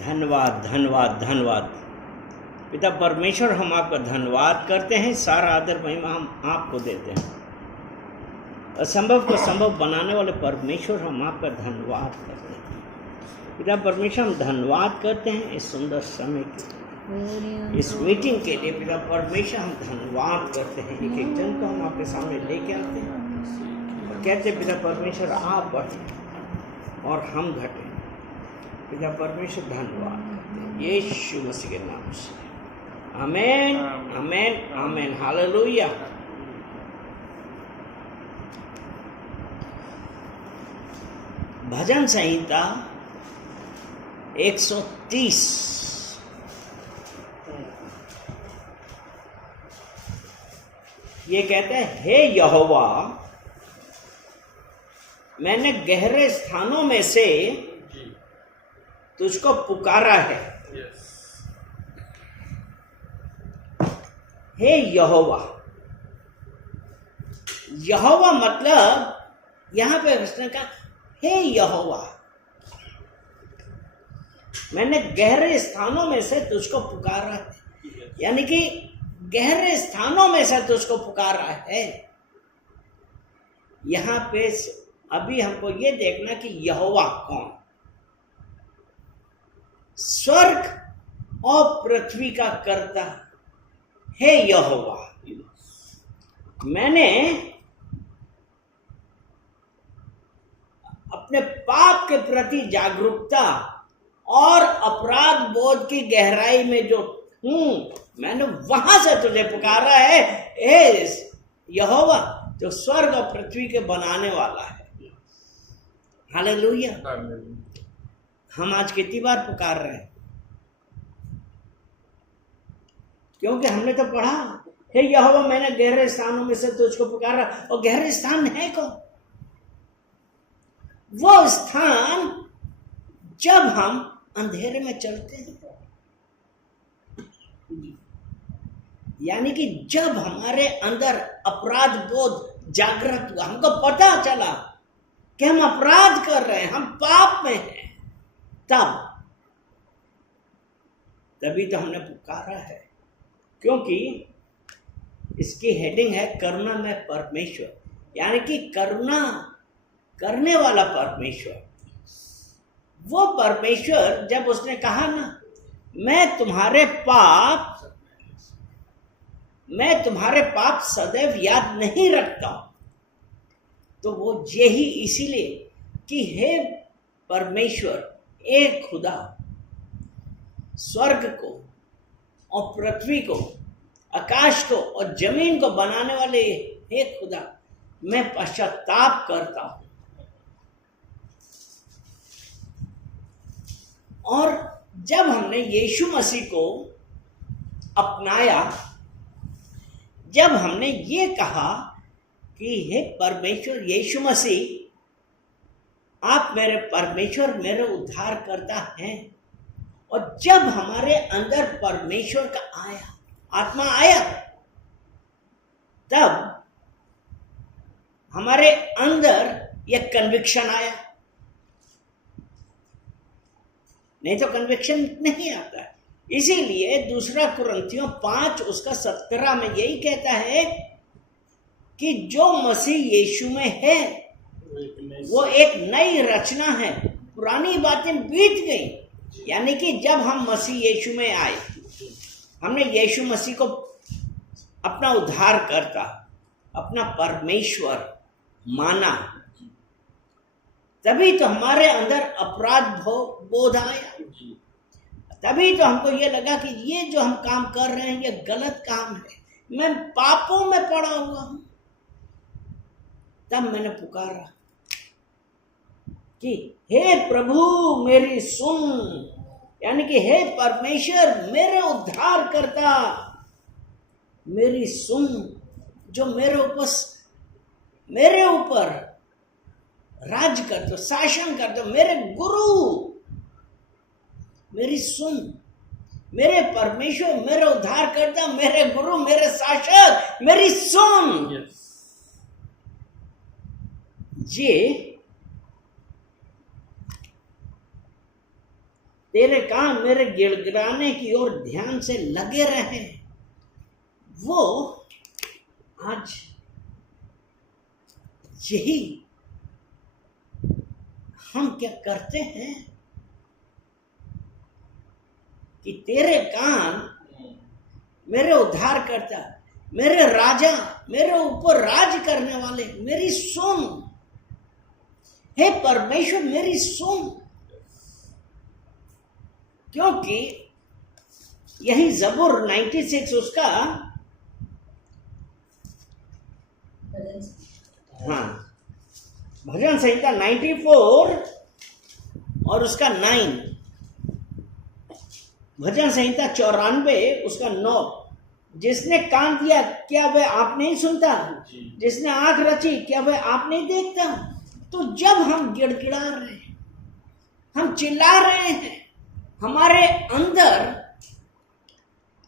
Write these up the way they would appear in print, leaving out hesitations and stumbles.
धन्यवाद धन्यवाद धन्यवाद पिता परमेश्वर, हम आपका धन्यवाद करते हैं। सारा आदर महिमा हम आपको देते हैं। असंभव को संभव बनाने वाले परमेश्वर, हम आपका धन्यवाद करते हैं। पिता परमेश्वर, हम धन्यवाद करते हैं इस सुंदर समय के लिए, इस मीटिंग के लिए। पिता परमेश्वर, हम धन्यवाद करते हैं। एक एक जन को हम आपके सामने लेके आते हैं और कहते हैं पिता परमेश्वर आप बढ़ें और हम घटें। पिता परमेश्वर धन्यवाद करते हैं यीशु मसीह के नाम से। आमीन आमीन आमीन। हालेलुया। भजन संहिता 130 ये कहते हैं, हे यहोवा, मैंने गहरे स्थानों में से तुझको पुकारा है। हे यहोवा। यहोवा मतलब यहां पे उसने कहा हे यहोवा, मैंने गहरे स्थानों में से तुझको पुकारा है। यानी कि गहरे स्थानों में से तुझको पुकारा है। यहां पे अभी हमको ये देखना कि यहोवा कौन। स्वर्ग और पृथ्वी का कर्ता हे यहोवा। मैंने अपने पाप के प्रति जागरूकता और अपराध बोध की गहराई में जो मैंने वहां से तुझे पुकारा है, हे यहोवा, जो स्वर्ग और पृथ्वी के बनाने वाला है। हालेलुया। हम आज कितनी बार पुकार रहे हैं? क्योंकि हमने तो पढ़ा, हे यहोवा, मैंने गहरे स्थानों में से तुझको पुकारा। और गहरे स्थान है कौन? वो स्थान जब हम अंधेरे में चलते हैं, यानी कि जब हमारे अंदर अपराध बोध जागृत हुआ, हमको पता चला कि हम अपराध कर रहे हैं, हम पाप में हैं, तभी तो हमने पुकारा है। क्योंकि इसकी हेडिंग है करुणा में परमेश्वर, यानी कि करुणा करने वाला परमेश्वर। वो परमेश्वर जब उसने कहा ना, मैं तुम्हारे पाप सदैव याद नहीं रखता हूं, तो वो यही इसीलिए कि हे परमेश्वर, एक खुदा, स्वर्ग को और पृथ्वी को, आकाश को और जमीन को बनाने वाले हे खुदा, मैं पश्चाताप करता हूं। और जब हमने यीशु मसीह को अपनाया, जब हमने ये कहा कि हे परमेश्वर यीशु मसीह, आप मेरे परमेश्वर, मेरे उद्धार करता हैं, और जब हमारे अंदर परमेश्वर का आत्मा आया, तब हमारे अंदर यह कन्विक्शन आया। नहीं तो कन्विक्शन नहीं आता। इसीलिए 2 कुरिन्थियों 5 उसका 17 में यही कहता है कि जो मसीह यीशु में है वो एक नई रचना है, पुरानी बातें बीत गई। यानी कि जब हम मसीह यीशु में आए, हमने यीशु मसीह को अपना उद्धारकर्ता, अपना परमेश्वर माना, तभी तो हमारे अंदर अपराध बोध आया। तभी तो हमको ये लगा कि ये जो हम काम कर रहे हैं ये गलत काम है, मैं पापों में पड़ा हुआ हूं। तब मैंने पुकारा कि हे प्रभु मेरी सुन, यानी कि हे परमेश्वर मेरे उद्धार करता, मेरी सुन, जो मेरे ऊपर राज कर दो, शासन कर दो, मेरे गुरु, मेरी सुन, मेरे परमेश्वर, मेरे उद्धार करता, मेरे गुरु, मेरे शासक, मेरी सुन। ये तेरे कान मेरे गिड़गिड़ाने की ओर ध्यान से लगे रहे। वो आज यही हम क्या करते हैं कि तेरे कान मेरे उद्धारकर्ता, मेरे राजा, मेरे ऊपर राज करने वाले, मेरी सुन। हे परमेश्वर मेरी सुन, क्योंकि यही जबूर 96 उसका भजन संहिता 94 और उसका 9, भजन संहिता 94 उसका 9। जिसने कान दिया क्या वह आप नहीं सुनता? जिसने आंख रची क्या वह आप नहीं देखता? तो जब हम गिड़गिड़ा रहे हैं, हम चिल्ला रहे हैं, हमारे अंदर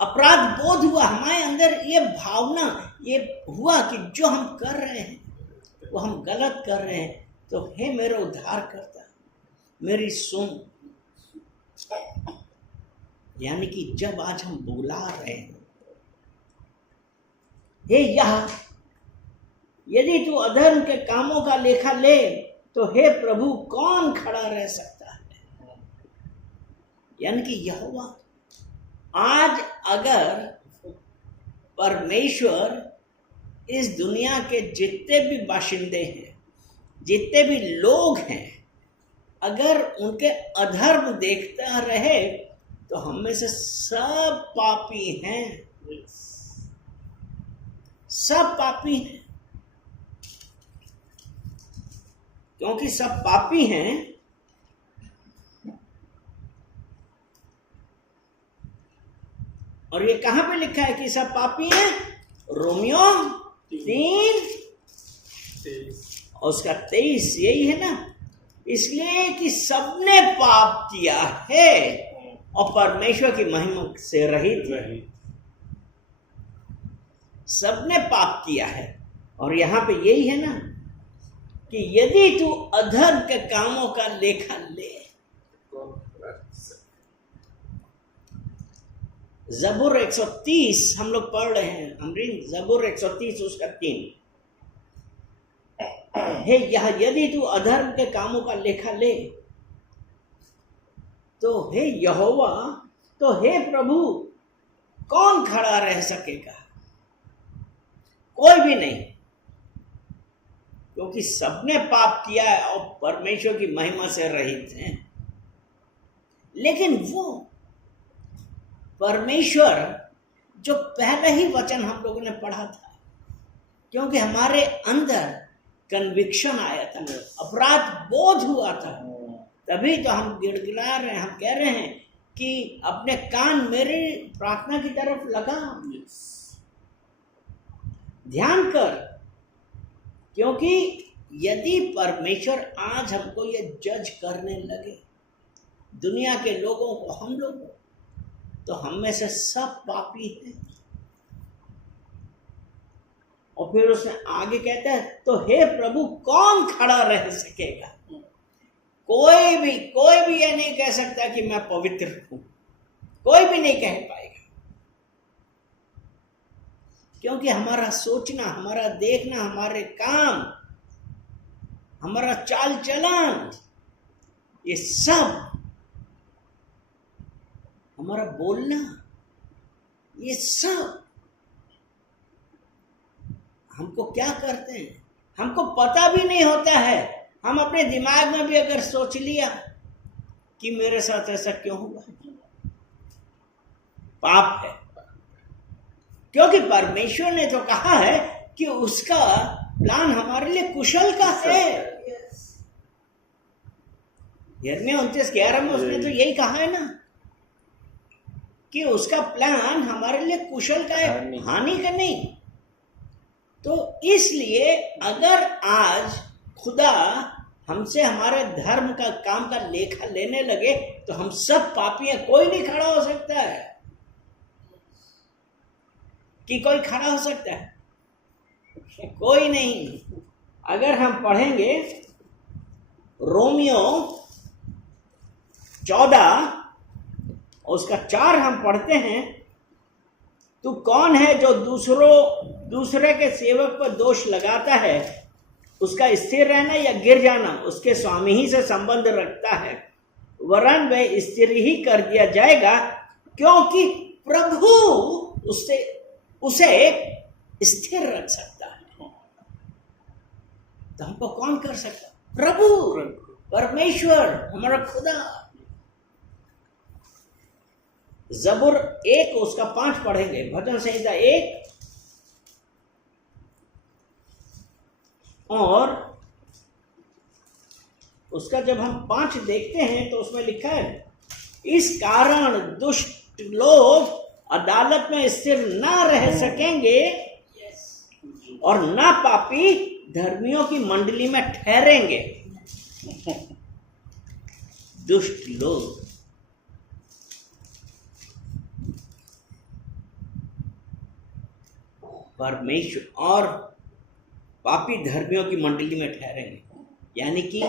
अपराध बोध हुआ, हमारे अंदर ये भावना ये हुआ कि जो हम कर रहे हैं वो हम गलत कर रहे हैं, तो हे मेरा उद्धारकर्ता मेरी सुन। यानी कि जब आज हम बुला रहे हैं, हे यह यदि तू अधर्म के कामों का लेखा ले, तो हे प्रभु कौन खड़ा रह सकता है? यानी कि यहोवा आज अगर परमेश्वर इस दुनिया के जितने भी बाशिंदे हैं, जितने भी लोग हैं, अगर उनके अधर्म देखता रहे तो हम में से सब पापी हैं, सब पापी हैं। क्योंकि सब पापी हैं, और ये कहां पे लिखा है कि सब पापी हैं? रोमियो 3 और उसका 23 यही है ना। इसलिए कि सबने पाप किया है और परमेश्वर की महिमा से रहित है। सबने पाप किया है, और यहां पे यही है ना कि यदि तू अधर्म के कामों का लेखा ले। जबूर 130 हम लोग पढ़ रहे हैं, अमरीन जबूर 130 उसका 3। हे यह यदि तू अधर्म के कामों का लेखा ले, तो हे यहोवा, तो हे प्रभु कौन खड़ा रह सकेगा? कोई भी नहीं, क्योंकि सबने पाप किया है और परमेश्वर की महिमा से रहित हैं। लेकिन वो परमेश्वर जो पहले ही वचन हम लोगों ने पढ़ा था, क्योंकि हमारे अंदर कन्विक्शन आया था, अपराध बोध हुआ था, तभी तो हम गिड़गिड़ा रहे हैं, हम कह रहे हैं कि अपने कान मेरी प्रार्थना की तरफ लगा, ध्यान कर। क्योंकि यदि परमेश्वर आज हमको ये जज करने लगे, दुनिया के लोगों को, हम लोगों को, तो हम में से सब पापी हैं। और फिर उसने आगे कहता है, तो हे प्रभु कौन खड़ा रह सकेगा? कोई भी ये नहीं कह सकता कि मैं पवित्र हूं, कोई भी नहीं कह पाएगा। क्योंकि हमारा सोचना, हमारा देखना, हमारे काम, हमारा चाल चलन, ये सब, हमारा बोलना, ये सब हमको क्या करते हैं, हमको पता भी नहीं होता है। हम अपने दिमाग में भी अगर सोच लिया कि मेरे साथ ऐसा क्यों हुआ, पाप है। क्योंकि परमेश्वर ने तो कहा है कि उसका प्लान हमारे लिए कुशल का है। यिर्मयाह 29:11 में उसने तो यही कहा है ना कि उसका प्लान हमारे लिए कुशल का है, हानि का नहीं। तो इसलिए अगर आज खुदा हमसे हमारे धर्म का काम का लेखा लेने लगे तो हम सब पापी हैं, कोई नहीं खड़ा हो सकता है। कि कोई खड़ा हो सकता है? कोई नहीं। अगर हम पढ़ेंगे रोमियो 14 और उसका 4 हम पढ़ते हैं, तू कौन है जो दूसरे के सेवक पर दोष लगाता है? उसका स्थिर रहना या गिर जाना उसके स्वामी ही से संबंध रखता है, वरन वह स्थिर ही कर दिया जाएगा, क्योंकि प्रभु उसे स्थिर रख सकता है। तो हमको कौन कर सकता? प्रभु, परमेश्वर, हमारा खुदा। जबूर 1 उसका 5 पढ़ेंगे, भजन संहिता 1 और उसका जब हम 5 देखते हैं तो उसमें लिखा है, इस कारण दुष्ट लोग अदालत में स्थिर ना रह सकेंगे और ना पापी धर्मियों की मंडली में ठहरेंगे। दुष्ट लोग, परमेश्वर और पापी धर्मियों की मंडली में ठहरेंगे। यानी कि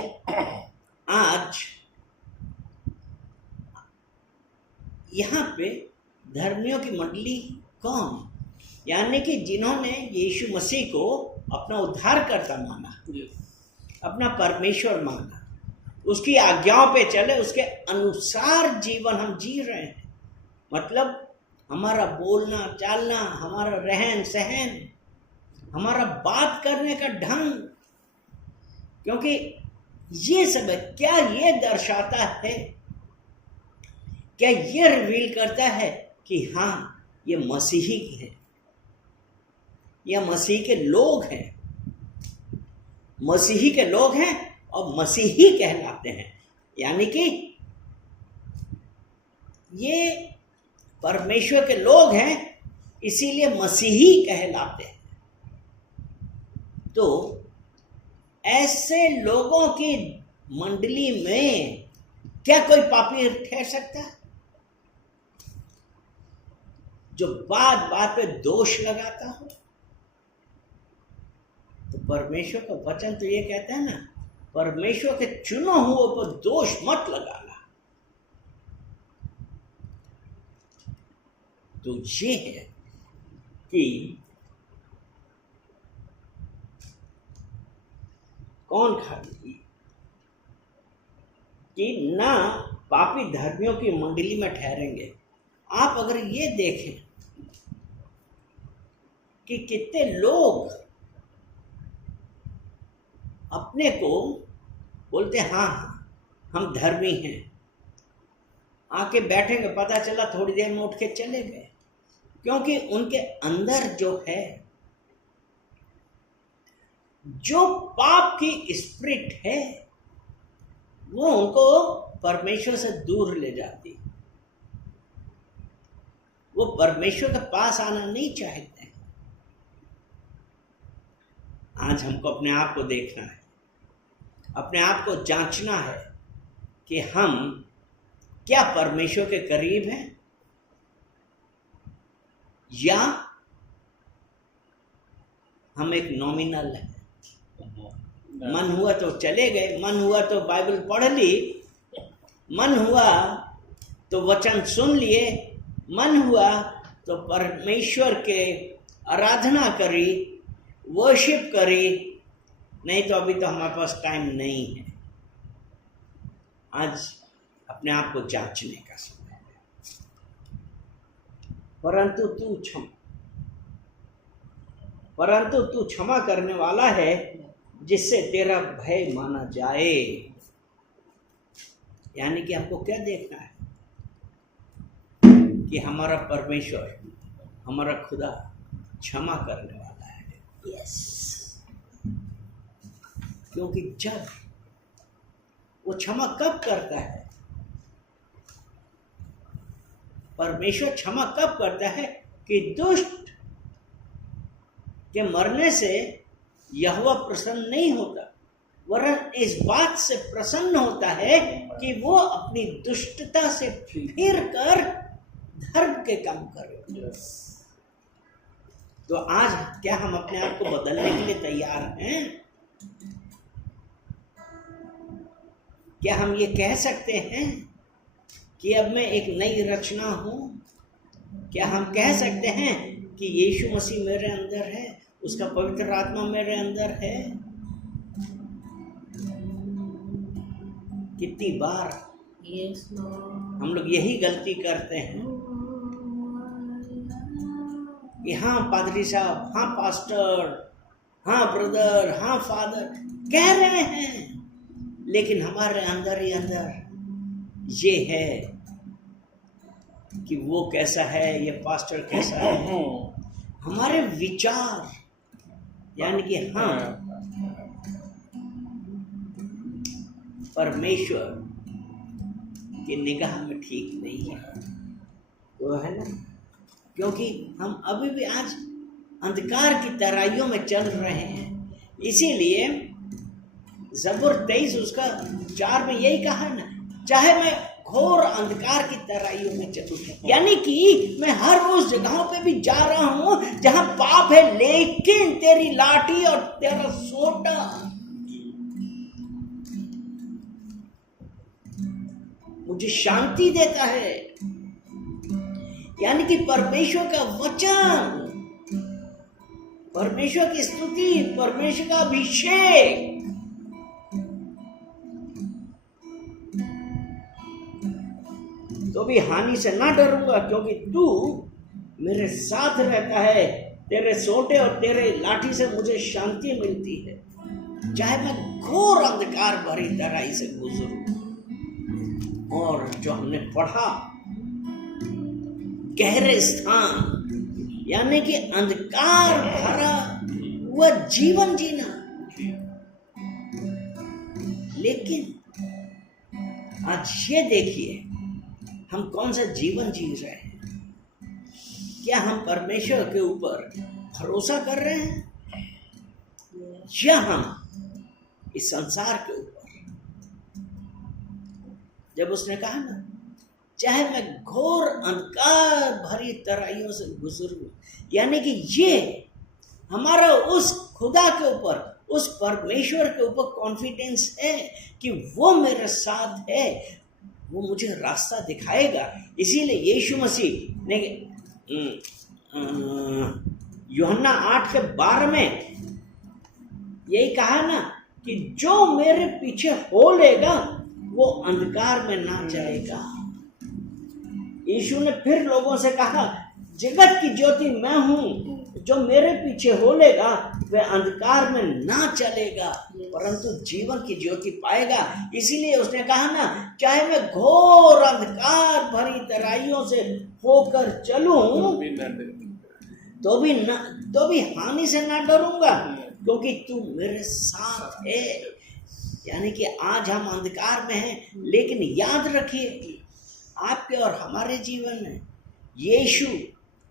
आज यहां पे धर्मियों की मंडली कौन? यानी कि जिन्होंने यीशु मसीह को अपना उद्धारकर्ता माना, अपना परमेश्वर माना, उसकी आज्ञाओं पे चले, उसके अनुसार जीवन हम जी रहे हैं। मतलब हमारा बोलना चालना, हमारा रहन सहन, हमारा बात करने का ढंग, क्योंकि ये सब है। क्या ये दर्शाता है, क्या ये रिवील करता है कि हाँ ये मसीही है, या मसीह के लोग हैं, मसीही के लोग हैं और मसीही कहलाते हैं। यानी कि ये परमेश्वर के लोग हैं, इसीलिए मसीही कहलाते हैं। तो ऐसे लोगों की मंडली में क्या कोई पापी ठहर सकता है? जो बात बात पे दोष लगाता हो? तो परमेश्वर का वचन तो ये कहता है ना, परमेश्वर के चुनो हुए पर दोष मत लगाना। तो ये है कि कौन खाली कि ना पापी धर्मियों की मंडली में ठहरेंगे। आप अगर ये देखें कि कितने लोग अपने को बोलते हाँ हम धर्मी हैं, आके बैठेंगे, पता चला थोड़ी देर में उठ के चले गए, क्योंकि उनके अंदर जो है, जो पाप की स्पिरिट है, वो उनको परमेश्वर से दूर ले जाती। वो परमेश्वर के पास आना नहीं चाहते हैं। आज हमको अपने आप को देखना है, अपने आप को जांचना है कि हम क्या परमेश्वर के करीब हैं, या हम एक नॉमिनल हैं। मन हुआ तो चले गए, मन हुआ तो बाइबल पढ़ ली, मन हुआ तो वचन सुन लिए, मन हुआ तो परमेश्वर के आराधना करी, वर्शिप करी, नहीं तो अभी तो हमारे पास टाइम नहीं है। आज अपने आप को जांचने का समय है। परंतु तू क्षमा करने वाला है, जिससे तेरा भय माना जाए। यानी कि हमको क्या देखना है कि हमारा परमेश्वर, हमारा खुदा क्षमा करने वाला है। यस, क्योंकि जब वो क्षमा कब करता है, परमेश्वर क्षमा कब करता है कि दुष्ट के मरने से यहोवा प्रसन्न नहीं होता, वरन इस बात से प्रसन्न होता है कि वो अपनी दुष्टता से फिर कर धर्म के काम करे। तो आज क्या हम अपने आप को बदलने के लिए तैयार हैं? क्या हम ये कह सकते हैं कि अब मैं एक नई रचना हूं? क्या हम कह सकते हैं कि यीशु मसीह मेरे अंदर है, उसका पवित्र आत्मा मेरे अंदर है? कितनी बार हम लोग यही गलती करते हैं कि हाँ पादरी साहब, हाँ पास्टर, हाँ ब्रदर, हाँ फादर कह रहे हैं, लेकिन हमारे अंदर ही अंदर ये है कि वो कैसा है, ये पास्टर कैसा है। हमारे विचार यानी कि हाँ परमेश्वर की निगाह में ठीक नहीं है, वो है ना, क्योंकि हम अभी भी आज अंधकार की तराइयों में चल रहे हैं। इसीलिए ज़बूर 23 उसका 4 में यही कहा ना, चाहे मैं घोर अंधकार की तराइयों में चलूं, यानी कि मैं हर उस जगहों पे भी जा रहा हूं जहां पाप है, लेकिन तेरी लाठी और तेरा सोटा मुझे शांति देता है। यानी कि परमेश्वर का वचन, परमेश्वर की स्तुति, परमेश्वर का अभिषेक तो भी हानि से ना डरूंगा, क्योंकि तू मेरे साथ रहता है। तेरे सोटे और तेरे लाठी से मुझे शांति मिलती है, चाहे मैं घोर अंधकार भरी तराई से गुजरूं। और जो हमने पढ़ा गहरे स्थान, यानी कि अंधकार भरा वह जीवन जीना। लेकिन आज ये देखिए हम कौन सा जीवन जी रहे हैं। क्या हम परमेश्वर के ऊपर भरोसा कर रहे हैं या हम इस संसार के ऊपर? जब उसने कहा ना, चाहे मैं घोर अंधकार भरी तराइयों से गुजरूं, यानी कि ये हमारा उस खुदा के ऊपर, उस परमेश्वर के ऊपर कॉन्फिडेंस है कि वो मेरे साथ है, वो मुझे रास्ता दिखाएगा। इसीलिए यीशु मसीह ने यूहन्ना 8:12 में यही कहा ना कि जो मेरे पीछे हो लेगा वो अंधकार में ना चलेगा। यीशु ने फिर लोगों से कहा, जगत की ज्योति मैं हूं, जो मेरे पीछे हो लेगा वह अंधकार में ना चलेगा परंतु जीवन की ज्योति पाएगा। इसीलिए उसने कहा ना, चाहे मैं घोर अंधकार भरी तराइयों से होकर चलूं तो भी हानि से ना डरूंगा, क्योंकि तू मेरे साथ है। यानी कि आज हम अंधकार में हैं, लेकिन याद रखिए आपके और हमारे जीवन में यीशु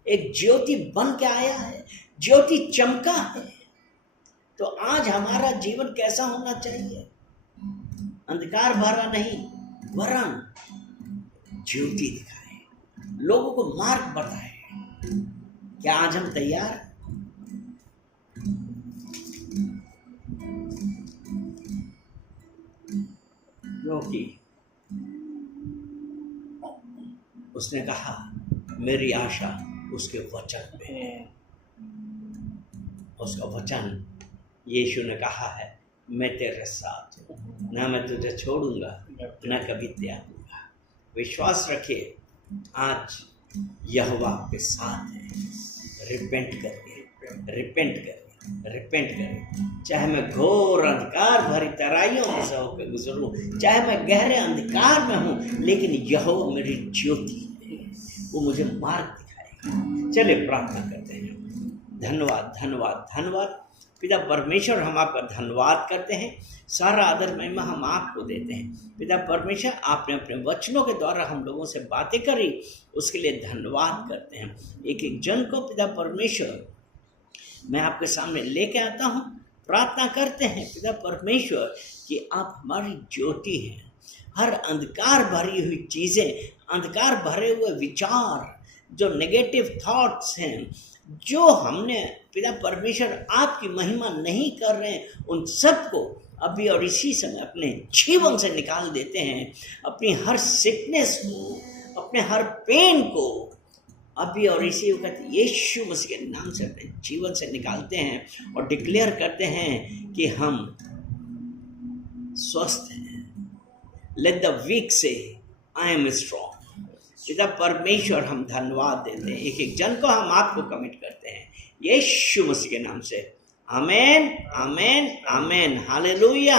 एक ज्योति बन के आया है, ज्योति चमका है। तो आज हमारा जीवन कैसा होना चाहिए? अंधकार भरा नहीं, वरन ज्योति दिखाए, लोगों को मार्ग बताए। क्या आज हम तैयार हैं? क्योंकि उसने कहा मेरी आशा उसके वचन में है। उसका वचन, यीशु ने कहा है मैं तेरे साथ हूँ, ना मैं तुझे छोड़ूंगा ना कभी त्यागूंगा। विश्वास रखिए आज यहोवा आपके साथ है। रिपेंट करिए। चाहे मैं घोर अंधकार भरी तराइयों में से होकर गुजरूं, चाहे मैं गहरे अंधकार में हूं, लेकिन यहोवा मेरी ज्योति है, वो मुझे मार्ग दिखाएगा। चलिए प्रार्थना करते हैं। धन्यवाद पिता परमेश्वर, हम आपका धन्यवाद करते हैं। सारा आदर महिमा हम आपको देते हैं। पिता परमेश्वर, आपने अपने वचनों के द्वारा हम लोगों से बातें करी, उसके लिए धन्यवाद करते हैं। एक एक जन को पिता परमेश्वर मैं आपके सामने लेके आता हूँ। प्रार्थना करते हैं पिता परमेश्वर कि आप हमारी ज्योति हैं। हर अंधकार भरी हुई चीज़ें, अंधकार भरे हुए विचार, जो नेगेटिव थॉट्स हैं, जो हमने पिता परमेश्वर आपकी महिमा नहीं कर रहे हैं, उन सबको अभी और इसी समय अपने जीवन से निकाल देते हैं, अपनी हर सिकनेस को, अपने हर पेन को अभी और इसी वक्त यीशु मसीह के नाम से अपने जीवन से निकालते हैं और डिक्लेयर करते हैं कि हम स्वस्थ हैं। लेट द वीक से आई एम स्ट्रॉन्ग। पिता परमेश्वर, हम धन्यवाद देते हैं, एक एक जन को हम आपको कमिट करते हैं यीशु मसीह के नाम से। आमेन, आमेन, आमेन, हालेलुया।